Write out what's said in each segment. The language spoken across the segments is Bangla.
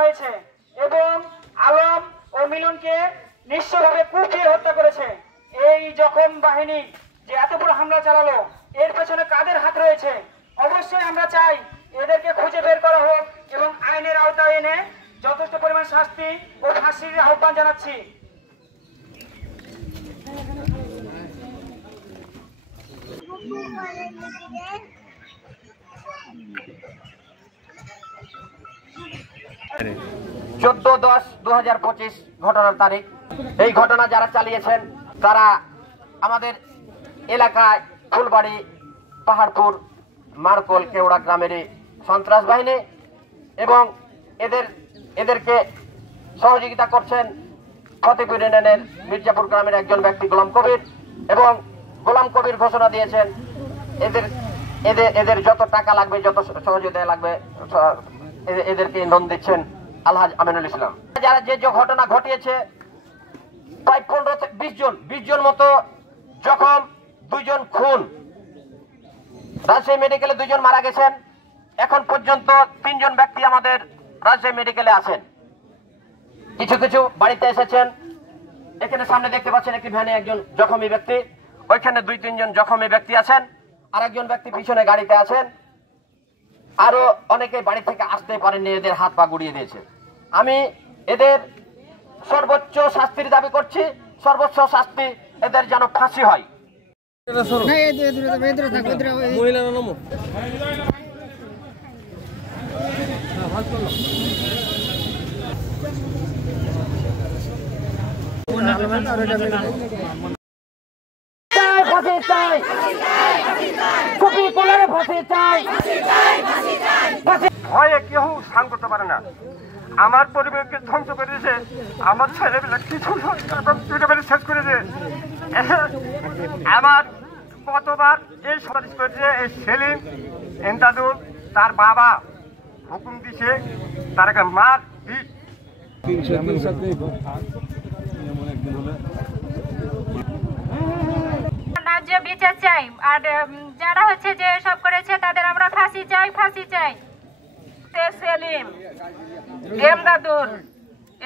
হয়েছে এবং আলম ও মিলনকে নিঃস্বভাবে কুপিয়ে হত্যা করেছে। এই জখম বাহিনী যে এত বড় হামলা চালালো, এর পেছনে কাদের হাত রয়েছে? অবশ্যই আমরা চাই এদেরকে খুঁজে বের করা হোক এবং আইনের আওতায় এনে যথেষ্ট পরিমাণ শাস্তি ও ফাঁসির আহ্বান জানাচ্ছি। (14-10-2025) ঘটনার তারিখ। এই ঘটনা যারা চালিয়েছেন তারা আমাদের এলাকায় ফুলবাড়ি, পাহাড়পুর, মারকোল, কেওড়া গ্রামেরই সন্ত্রাস বাহিনী এবং এদেরকে সহযোগিতা করছেন ফতেপুর ইউনিয়নের মির্জাপুর গ্রামের একজন ব্যক্তি গোলাম কবির, এবং গোলাম কবির ঘোষণা দিয়েছেন এদের যত টাকা লাগবে, যত সহযোগিতা লাগবে এদেরকে ইন্ধন দিচ্ছেন আলহাজ আমিনুল ইসলাম। যারা যে ঘটনা ঘটিয়েছে প্রায় 15-20 জন মতো জখম, 2 জন খুন, রাজশাহী মেডিকেলে 2 জন মারা গেছেন। এখন পর্যন্ত 3 জন ব্যক্তি আমাদের রাজশাহী মেডিকেলে আছেন। কিছু বাড়িতে এসেছেন। এখানে সামনে দেখতে পাচ্ছেন একটি ভ্যানে একজন জখমী ব্যক্তি, ওইখানে 2-3 জন জখমী ব্যক্তি আছেন, আর একজন ব্যক্তি পিছনে গাড়িতে আছেন। আরো অনেকে বাড়ি থেকে আসতে পারেননি, এদের হাত পা গুড়িয়ে দিয়েছে। আমি এদের সর্বোচ্চ শাস্তির দাবি করছি, সর্বোচ্চ শাস্তি এদের যেন ফাঁসি হয়। ভয়ে কেউ স্নান করতে পারে না। আমার পরিবারকে ধ্বংস করে দিয়েছে, আমার ছেলেমেয়েরা কিছু শেষ করেছে। আমার কতবার এই সুপারিশ করেছে, এই সেলিম এন্তাদুল তার বাবা হুকুম দিছে তারকে মার দিক। ন্যায্য বিচার চাই, আর যারা হচ্ছে যে সব করেছে তাদের আমরা ফাঁসি চাই। সেলিম, এমদাদুল,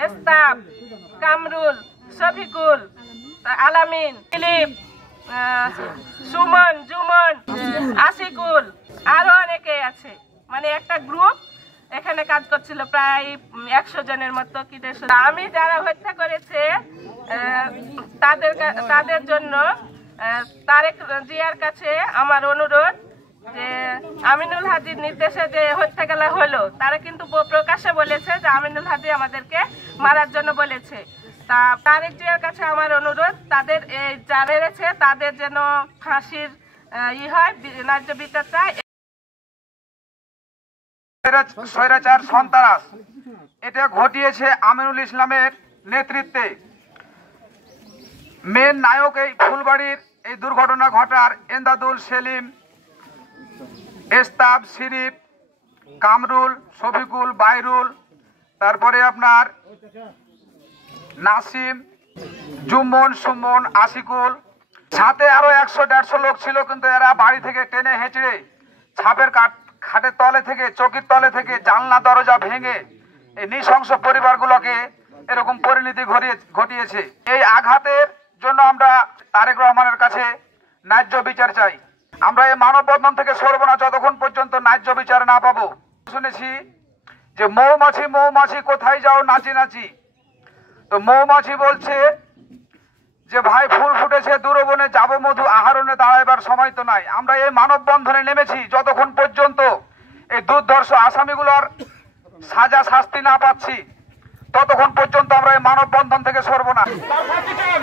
এস্তাব, কামরুল, শফিকুল, আলামিন, দিলীপ, সুমন, জুমন, আশিকুল, আরো অনেকে আছে। মানে একটা গ্রুপ এখানে কাজ করছিল, প্রায় 100 জনের মতো কি 150। আমি যারা হত্যা করেছে তাদের জন্য তারেক জিয়ার কাছে আমার অনুরোধ যে আমিনুল হাদির নির্দেশে যে হত্যাগুলো হলো, তারা কিন্তু প্রকাশ্যে বলেছে যে আমিনুল হাদি আমাদেরকে মারার জন্য বলেছে। তা তারেক জিয়ার কাছে আমার অনুরোধ, তাদের এই যারা মেরেছে তাদের যেন ফাঁসির হয়, ন্যায্য বিচার চাই। স্বৈরাচার সন্ত্রাস এটা ঘটিয়েছে আমিনুল ইসলামের নেতৃত্বে। মেন নায়ক এই ফুলবাড়ির এই দুর্ঘটনা ঘটার এমদাদুল, সেলিম, এস্তাব, শিরিফ, কামরুল, শফিকুল, বাইরুল, তারপরে আপনার নাসিম, জুম্মন, সুমন, আশিকুল, সাথে আরো 100-150 লোক ছিল। কিন্তু এরা বাড়ি থেকে টেনে হেঁচড়ে ছাপের খাটের তলে থেকে, চকির তলে থেকে জানলা দরজা ভেঙে এই নৃশংস পরিবারগুলোকে এরকম পরিণতি ঘটিয়েছে। এই আঘাতের জন্য আমরা তারেক রহমানের কাছে ন্যায্য বিচার চাই। আমরা এই মানববন্ধন থেকে সরব না যতক্ষণ পর্যন্ত ন্যায্য বিচার না পাবো। শুনেছি যে মৌমাছি কোথায় যাও নাচি। তো মৌমাছি বলছে যে ভাই ফুল ফুটেছে দূরবনে, যাব মধু আহরণে, দাঁড়াইবার সময় তো নাই। আমরা এই মানববন্ধনে নেমেছি যতক্ষণ পর্যন্ত এই দুর্ধর্ষ আসামিগুলোর সাজা শাস্তি না পাচ্ছি, ততক্ষণ পর্যন্ত আমরা এই মানববন্ধন থেকে সরব না। ফাঁসি চাই।